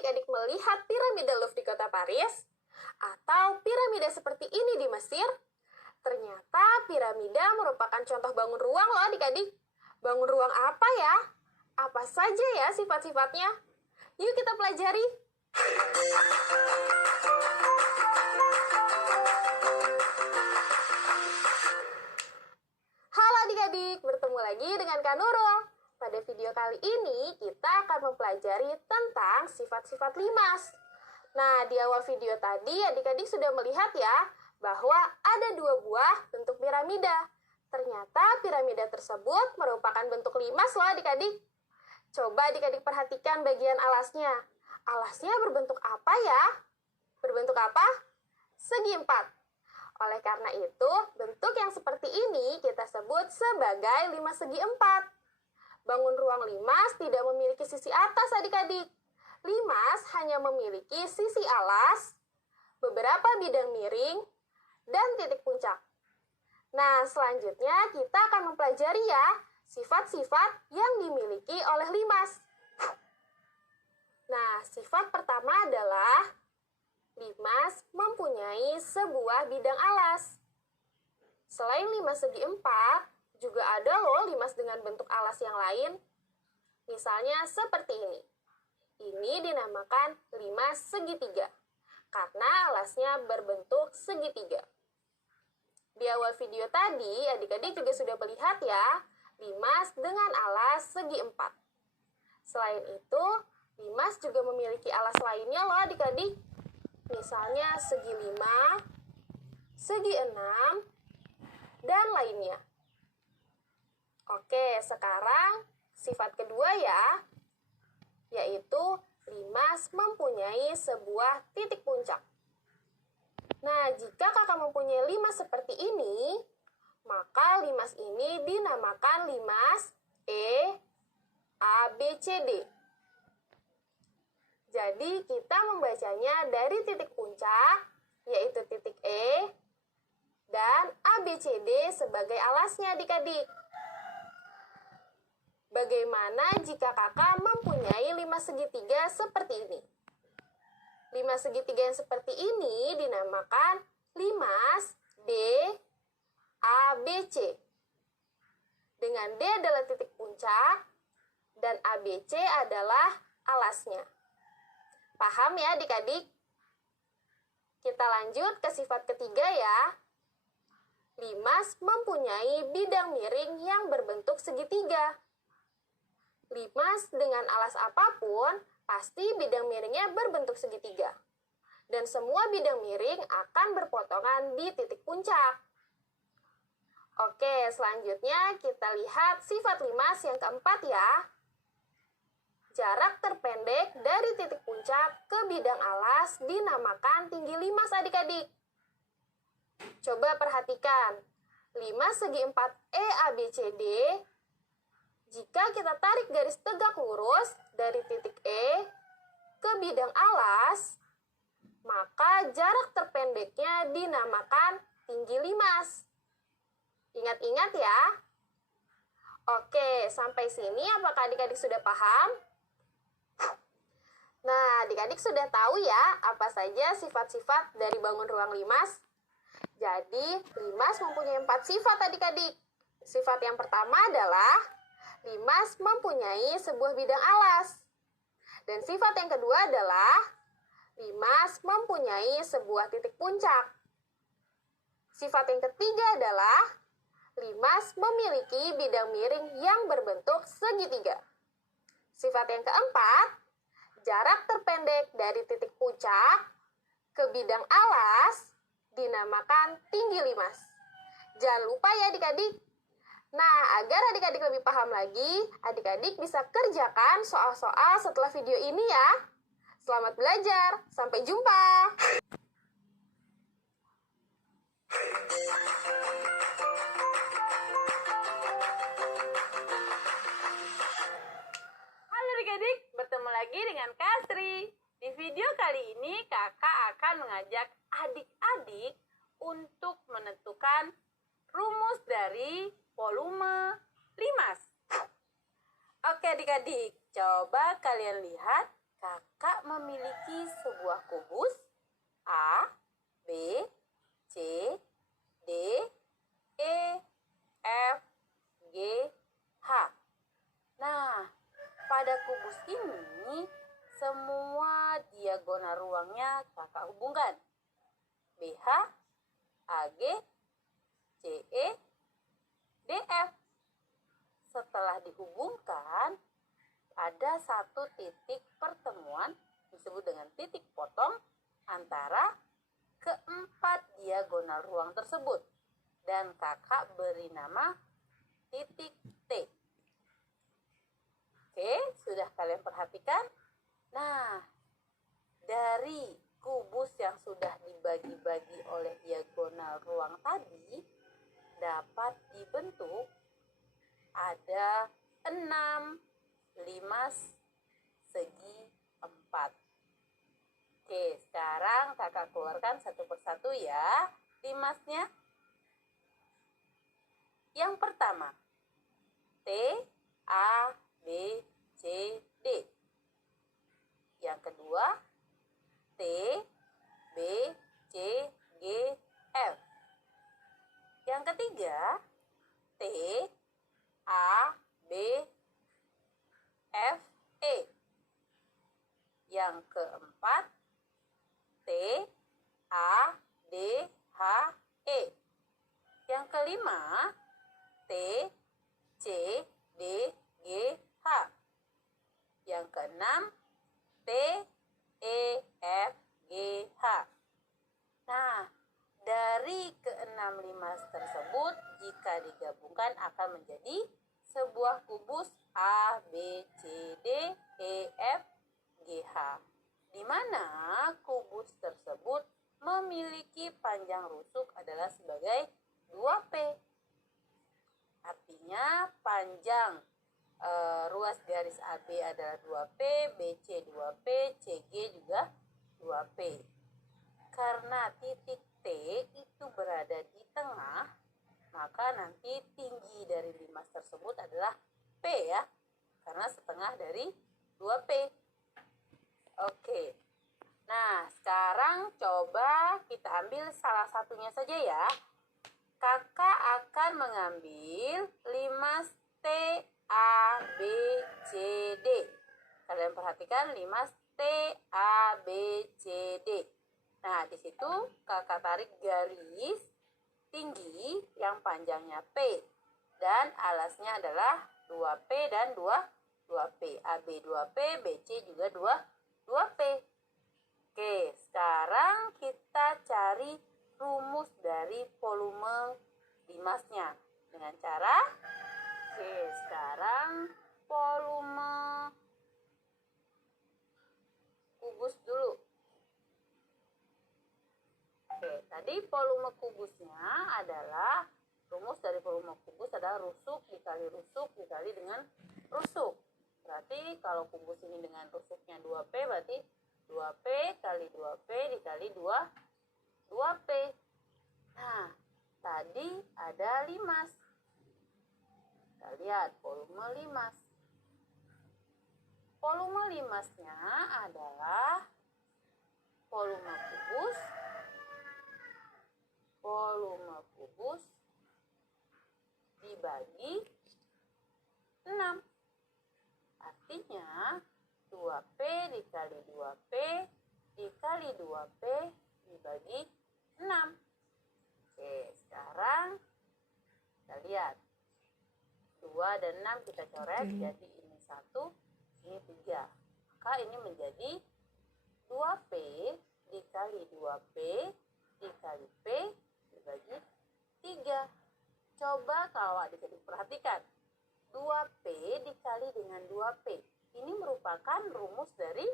adik-adik melihat piramida Louvre di kota Paris? Atau piramida seperti ini di Mesir? Ternyata piramida merupakan contoh bangun ruang loh adik-adik. Bangun ruang apa ya? Apa saja ya sifat-sifatnya? Yuk kita pelajari. Halo adik-adik, bertemu lagi dengan Kak Nurul. Pada video kali ini kita akan mempelajari tentang sifat-sifat limas. Nah, di awal video tadi adik-adik sudah melihat ya bahwa ada dua buah bentuk piramida. Ternyata piramida tersebut merupakan bentuk limas loh adik-adik. Coba adik-adik perhatikan bagian alasnya. Alasnya berbentuk apa ya? Berbentuk apa? Segi empat. Oleh karena itu, bentuk yang seperti ini kita sebut sebagai limas segi empat. Bangun ruang limas tidak memiliki sisi atas adik-adik. Limas hanya memiliki sisi alas, beberapa bidang miring, dan titik puncak. Nah, selanjutnya kita akan mempelajari ya sifat-sifat yang dimiliki oleh limas. Nah, sifat pertama adalah limas mempunyai sebuah bidang alas. Selain limas segi empat, juga ada loh limas dengan bentuk alas yang lain. Misalnya seperti ini. Ini dinamakan limas segitiga, karena alasnya berbentuk segitiga. Di awal video tadi, adik-adik juga sudah melihat ya, limas dengan alas segi empat. Selain itu, limas juga memiliki alas lainnya loh adik-adik. Misalnya segi 5, segi 6, dan lainnya. Oke, sekarang sifat kedua ya, yaitu limas mempunyai sebuah titik puncak. Nah, jika kakak mempunyai limas seperti ini, maka limas ini dinamakan limas E, A, B, C, D. Jadi, kita membacanya dari titik puncak, yaitu titik E, dan A, B, C, D sebagai alasnya adik-adik. Bagaimana jika kakak mempunyai limas segitiga seperti ini? Limas segitiga yang seperti ini dinamakan limas D, A, B, C. Dengan D adalah titik puncak, dan A, B, C adalah alasnya. Paham ya adik-adik? Kita lanjut ke sifat ketiga ya. Limas mempunyai bidang miring yang berbentuk segitiga. Limas dengan alas apapun, pasti bidang miringnya berbentuk segitiga. Dan semua bidang miring akan berpotongan di titik puncak. Oke, selanjutnya kita lihat sifat limas yang keempat ya. Jarak terpendek dari titik puncak ke bidang alas dinamakan tinggi limas adik-adik. Coba perhatikan, limas segi 4 E, A, B, C, D. Jika kita tarik garis tegak lurus dari titik E ke bidang alas, maka jarak terpendeknya dinamakan tinggi limas. Ingat-ingat ya. Oke, sampai sini apakah adik-adik sudah paham? Nah, adik-adik sudah tahu ya apa saja sifat-sifat dari bangun ruang limas? Jadi, limas mempunyai 4 sifat adik-adik. Sifat yang pertama adalah limas mempunyai sebuah bidang alas. Dan sifat yang kedua adalah limas mempunyai sebuah titik puncak. Sifat yang ketiga adalah limas memiliki bidang miring yang berbentuk segitiga. Sifat yang keempat, jarak terpendek dari titik puncak ke bidang alas dinamakan tinggi limas. Jangan lupa ya adik-adik. Nah, agar adik-adik lebih paham lagi, adik-adik bisa kerjakan soal-soal setelah video ini ya. Selamat belajar, sampai jumpa! Halo adik-adik, bertemu lagi dengan Kak Sri. Di video kali ini kakak akan mengajak adik-adik untuk menentukan rumus dari volume limas. Oke adik-adik, coba kalian lihat kakak memiliki sebuah kubus A, B, C, D, E, F, G, H. Nah, pada kubus ini semua diagonal ruangnya kakak hubungkan. BH, AG, CE, DF. Setelah dihubungkan, ada satu titik pertemuan disebut dengan titik potong antara keempat diagonal ruang tersebut. Dan kakak beri nama titik T. Oke, sudah kalian perhatikan? Nah, dari kubus yang sudah dibagi-bagi oleh diagonal ruang tadi dapat dibentuk ada 6 limas segi 4. Oke, sekarang kakak keluarkan satu persatu ya limasnya. Yang pertama, T, A, B, C, D. Yang kedua, T, B, C, G, F. Yang ketiga, T, A, B, F, E. Yang keempat, T, A, D, H, E. Yang kelima, T, C, D, G, H. Yang keenam, T, E, F, G, H. Nah, dari keenam limas tersebut, jika digabungkan akan menjadi sebuah kubus A, B, C, D, E, F, G, H. Di mana kubus tersebut memiliki panjang rusuk adalah sebagai 2P. Artinya panjang ruas garis AB adalah 2P, BC 2P, CG juga 2P. Karena titik T itu berada di tengah, maka nanti tinggi dari limas tersebut adalah P ya, karena setengah dari 2P. Oke, nah sekarang coba kita ambil salah satunya saja ya. Kakak akan mengambil limas T, A, B, C, D. Kalian perhatikan limas T, A, B, C, D. Nah, di situ kakak tarik garis tinggi yang panjangnya P. Dan alasnya adalah 2P dan 2P. AB 2P, BC juga 2P. Oke, sekarang kita cari rumus dari volume limasnya. Dengan cara, oke, sekarang volume kubus dulu. Oke, tadi volume kubusnya adalah, rumus dari volume kubus adalah rusuk dikali dengan rusuk. Berarti kalau kubus ini dengan rusuknya 2P, berarti 2P kali 2P dikali 2P. Nah, tadi ada limas. Kita lihat volume limas. Volume limasnya adalah volume kubus dibagi 6. Artinya 2P dikali 2P dikali 2P dibagi 6. Oke, sekarang kita lihat 2 dan 6 kita coret, jadi ini 1, ini 3. Maka ini menjadi 2P dikali 2P dikali P dibagi 3. Coba kalau adik-adik perhatikan, 2P dikali dengan 2P. Ini merupakan rumus dari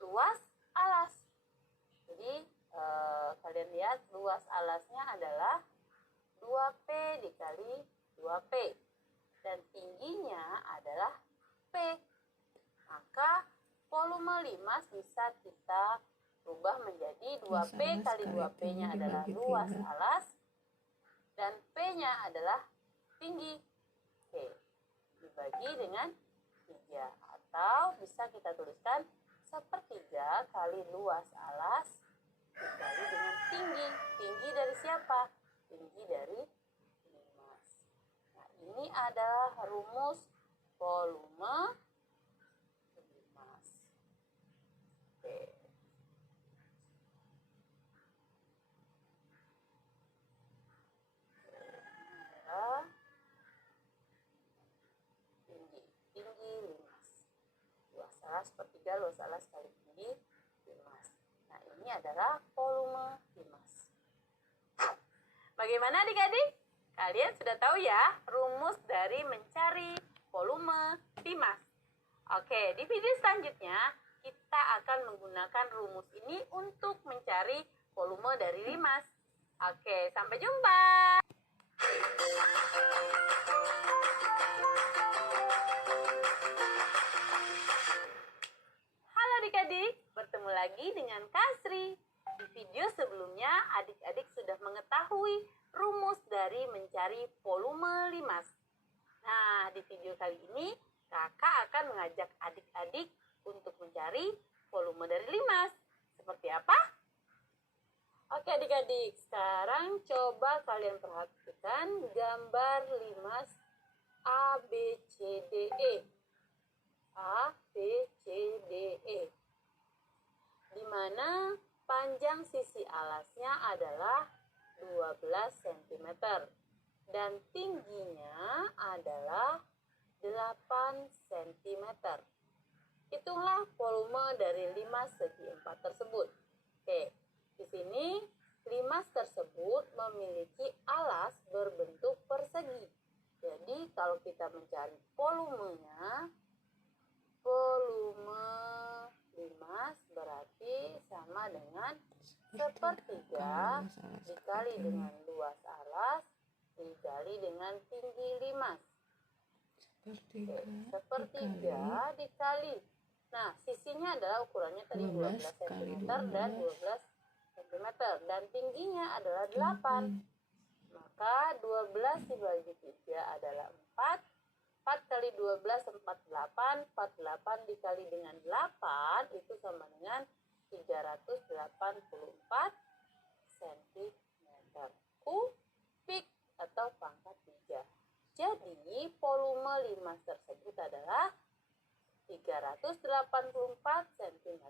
luas alas. Jadi kalian lihat luas alasnya adalah 2P dikali 2P. Dan tingginya adalah P. Maka volume limas bisa kita rubah menjadi 2P kali 2P-nya adalah luas alas. Dan P-nya adalah tinggi. Oke, dibagi dengan 3. Atau bisa kita tuliskan sepertiga kali luas alas dikali dengan tinggi. Tinggi dari siapa? Tinggi dari limas. Nah, ini adalah rumus volume limas. Oke. Tinggi limas. Luas alas sepertiga luas alas kali tinggi limas. Nah, ini adalah volume limas. Bagaimana adik-adik? Kalian sudah tahu ya rumus dari mencari volume limas. Oke, di video selanjutnya kita akan menggunakan rumus ini untuk mencari volume dari limas. Oke, sampai jumpa. Halo adik-adik, bertemu lagi dengan Kasri. Di video sebelumnya, adik-adik sudah mengetahui rumus dari mencari volume limas. Nah, di video kali ini, kakak akan mengajak adik-adik untuk mencari volume dari limas. Seperti apa? Oke adik-adik, sekarang coba kalian perhatikan gambar limas A, B, C, D, E. A, B, C, D, E. Di mana panjang sisi alasnya adalah 12 cm dan tingginya adalah 8 cm. Hitunglah volume dari limas segi 4 tersebut. Oke, di sini limas tersebut memiliki alas berbentuk persegi. Jadi kalau kita mencari volumenya, volume limas berarti sama dengan sepertiga dikali dengan luas alas dikali dengan tinggi limas. Sepertiga dikali. Nah, sisinya adalah ukurannya tadi 12 cm dan 12 cm dan tingginya adalah 8. Maka 12 dibagi 3 adalah 4. 4 kali 12 48. 48 dikali dengan 8 itu sama dengan 384 cm kubik atau pangkat 3. Jadi volume limas tersebut adalah 384 cm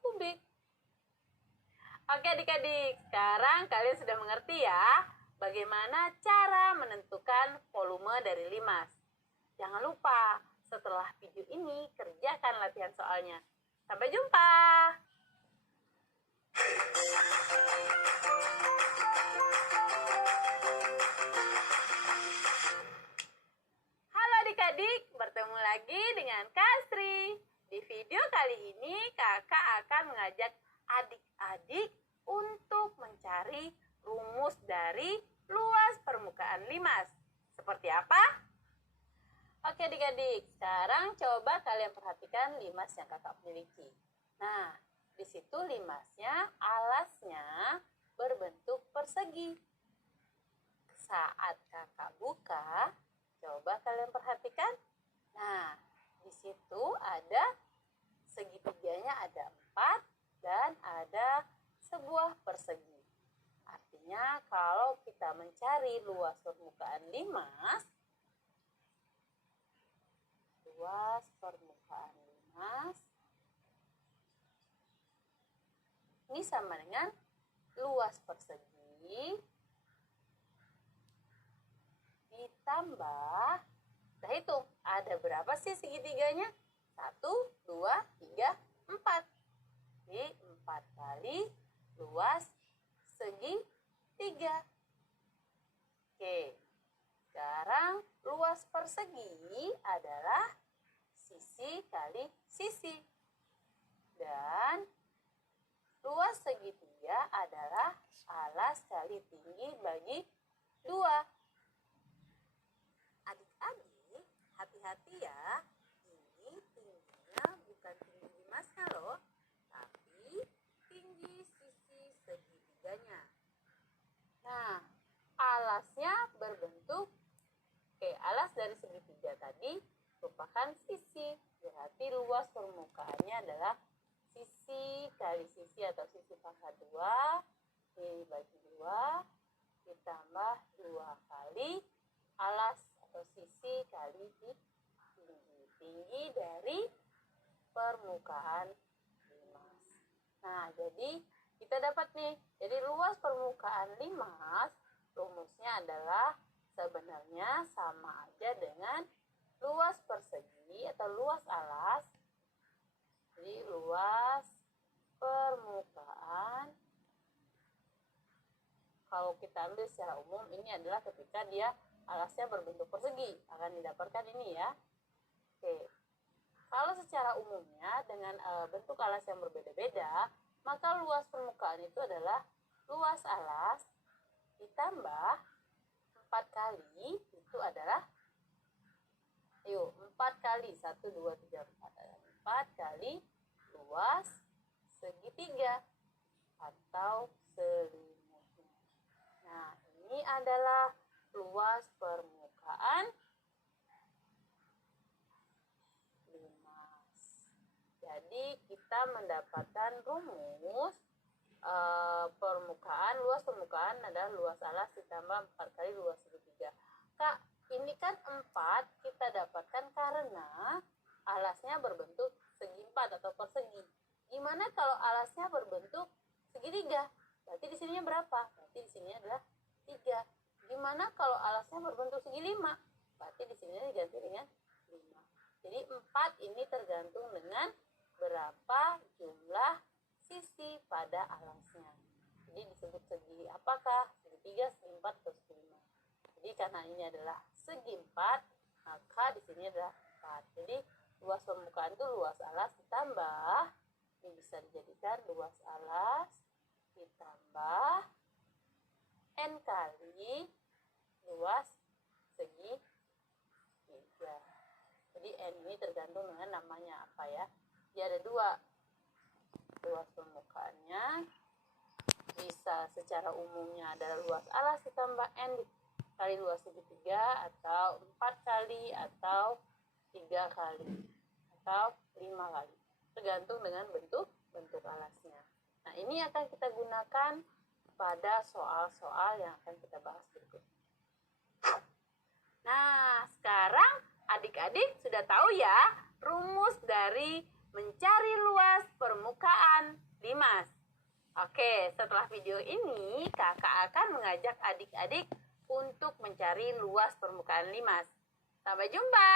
kubik. Oke adik-adik, sekarang kalian sudah mengerti ya bagaimana cara menentukan volume dari limas. Jangan lupa setelah video ini kerjakan latihan soalnya. Sampai jumpa. Halo adik-adik, bertemu lagi dengan Kasri. Di video kali ini kakak akan mengajak adik-adik untuk mencari rumus dari luas permukaan limas. Seperti apa? Oke adik-adik, sekarang coba kalian perhatikan limas yang kakak miliki. Nah, di situ limasnya, alasnya berbentuk persegi. Saat kakak buka, coba kalian perhatikan. Nah, di situ ada segitiganya ada 4 dan ada sebuah persegi. Artinya kalau kita mencari luas permukaan limas, ini sama dengan luas persegi ditambah, kita hitung ada berapa sih segitiganya? 1, 2, 3, 4. Jadi 4 kali luas segitiga. Oke, sekarang luas persegi adalah sisi kali sisi. Dan luas segitiga adalah alas kali tinggi bagi 2. Adik-adik, hati-hati ya. Ini tingginya bukan tinggi limasnya loh, tapi tinggi sisi segitiganya. Nah, alasnya berbentuk, alas dari segitiga tadi merupakan sisi. Berarti luas permukaannya adalah dari permukaan limas. Nah, jadi kita dapat nih, jadi luas permukaan limas rumusnya adalah sebenarnya sama aja dengan luas persegi atau luas alas. Jadi luas permukaan, kalau kita ambil secara umum, ini adalah ketika dia alasnya berbentuk persegi, akan didapatkan ini ya. Oke. Kalau secara umumnya dengan bentuk alas yang berbeda-beda, maka luas permukaan itu adalah luas alas ditambah 4 kali, itu adalah 4 kali 1, 2, 3, 4 kali luas segitiga atau selimutnya. Nah, ini adalah luas permukaan limas. Jadi kita mendapatkan rumus luas permukaan adalah luas alas ditambah 4 kali luas segitiga. Kak, ini kan 4 kita dapatkan karena alasnya berbentuk segi 4 atau persegi. Gimana kalau alasnya berbentuk segitiga? Berarti di sininya berapa? Berarti di sini adalah 3. Gimana kalau alasnya berbentuk segi 5? Berarti di sini diganti dengan 5. Jadi 4 ini tergantung dengan berapa jumlah sisi pada alasnya. Jadi disebut segi apakah? Segitiga, segi 4, atau segi 5. Jadi karena ini adalah segi 4, maka di sini adalah 4. Jadi luas permukaan itu luas alas ditambah, ini bisa dijadikan luas alas ditambah N kali luas segitiga. Jadi N ini tergantung dengan namanya apa ya. Dia ada 2. Luas permukaannya bisa secara umumnya adalah luas alas ditambah N kali luas segitiga, atau 4 kali, atau 3 kali, atau 5 kali. Tergantung dengan bentuk alasnya. Nah, ini akan kita gunakan pada soal-soal yang akan kita bahas berikut. Nah, sekarang adik-adik sudah tahu ya rumus dari mencari luas permukaan limas. Oke, setelah video ini kakak akan mengajak adik-adik untuk mencari luas permukaan limas. Sampai jumpa.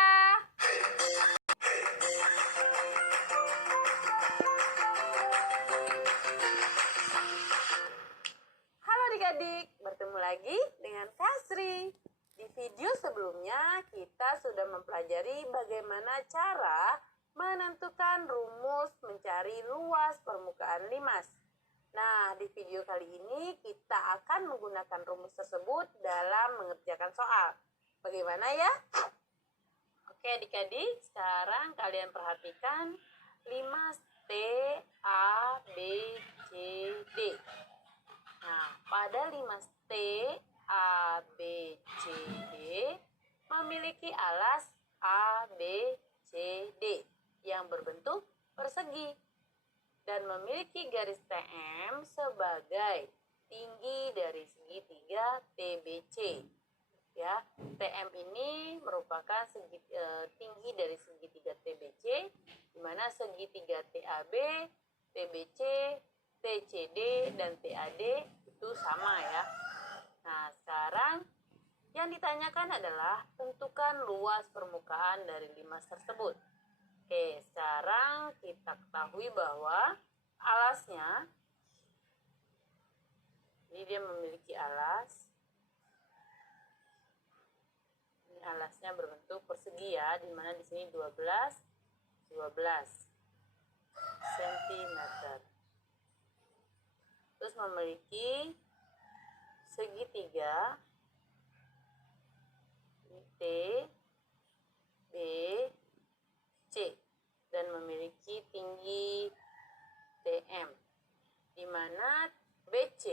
Halo adik-adik, bertemu lagi dengan Kasri. Di video sebelumnya kita sudah mempelajari bagaimana cara menentukan rumus mencari luas permukaan limas. Nah, di video kali ini kita akan menggunakan rumus tersebut dalam mengerjakan soal. Bagaimana ya? Oke adik-adik, sekarang kalian perhatikan limas T, A, B, C, D. Nah, pada limas T, A, B, C, D memiliki alas A, B, C, D yang berbentuk persegi dan memiliki garis TM sebagai tinggi dari segitiga TBC. Ya, TM ini merupakan tinggi dari segitiga TBC, di mana segitiga TAB, TBC, TCD, dan TAD itu sama ya. Nah, sekarang yang ditanyakan adalah tentukan luas permukaan dari limas tersebut. Oke, sekarang kita ketahui bahwa alasnya, ini dia memiliki alas. Ini alasnya berbentuk persegi ya, di mana di sini 12 cm. Terus memiliki segitiga T, B, C dan memiliki tinggi TM, di mana BC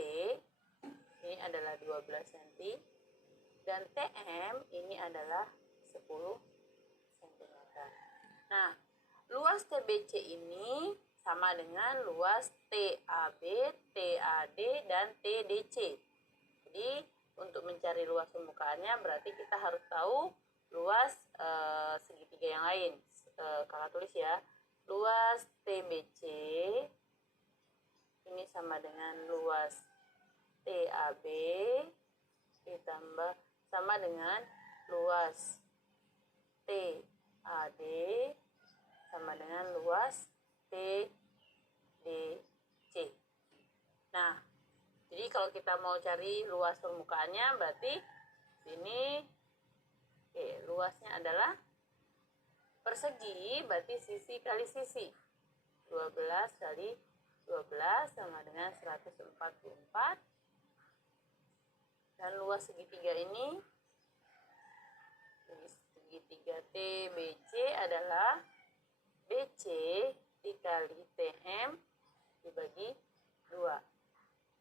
ini adalah 12 cm dan TM ini adalah 10 cm. Nah, luas TBC ini sama dengan luas TAB, TAD, dan TDC. Jadi untuk mencari luas permukaannya berarti kita harus tahu luas segitiga yang lain. kakak tulis ya. Luas TBC ini sama dengan luas TAB ditambah sama dengan luas TAD sama dengan luas TDC. Nah, jadi kalau kita mau cari luas permukaannya berarti sini luasnya adalah persegi, berarti sisi kali sisi. 12 kali 12 sama dengan 144. Dan luas segitiga ini, segitiga TBC adalah BC dikali TM dibagi 2.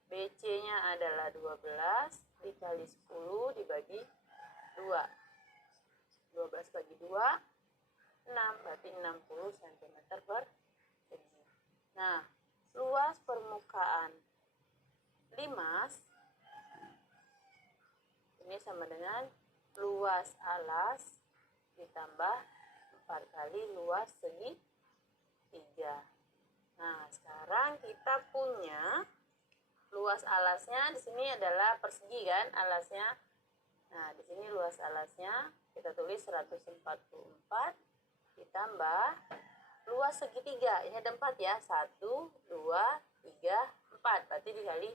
BC-nya adalah 12 dikali 10 dibagi 2. 12 bagi 2, 6, berarti 60 cm persegi. Nah, luas permukaan limas ini sama dengan luas alas ditambah 4 kali luas segitiga. Nah, sekarang kita punya luas alasnya di sini adalah persegi kan alasnya. Nah, di sini luas alasnya kita tulis 144 ditambah luas segitiga. Ini ada 4 ya. 1, 2, 3, 4. Berarti dikali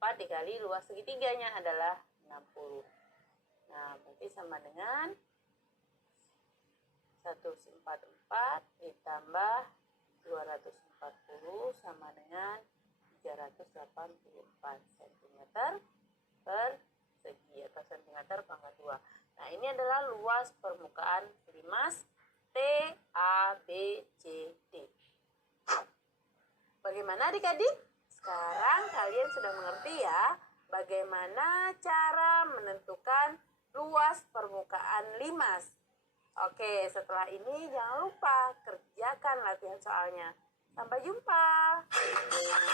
4 dikali luas segitiganya adalah 60. Nah, berarti sama dengan 144 ditambah 240 sama dengan 384 cm persegi atau cm pangkat 2. Nah, ini adalah luas permukaan limas TABCD. Bagaimana adik-adik? Sekarang kalian sudah mengerti ya bagaimana cara menentukan luas permukaan limas. Oke, setelah ini jangan lupa kerjakan latihan soalnya. Sampai jumpa.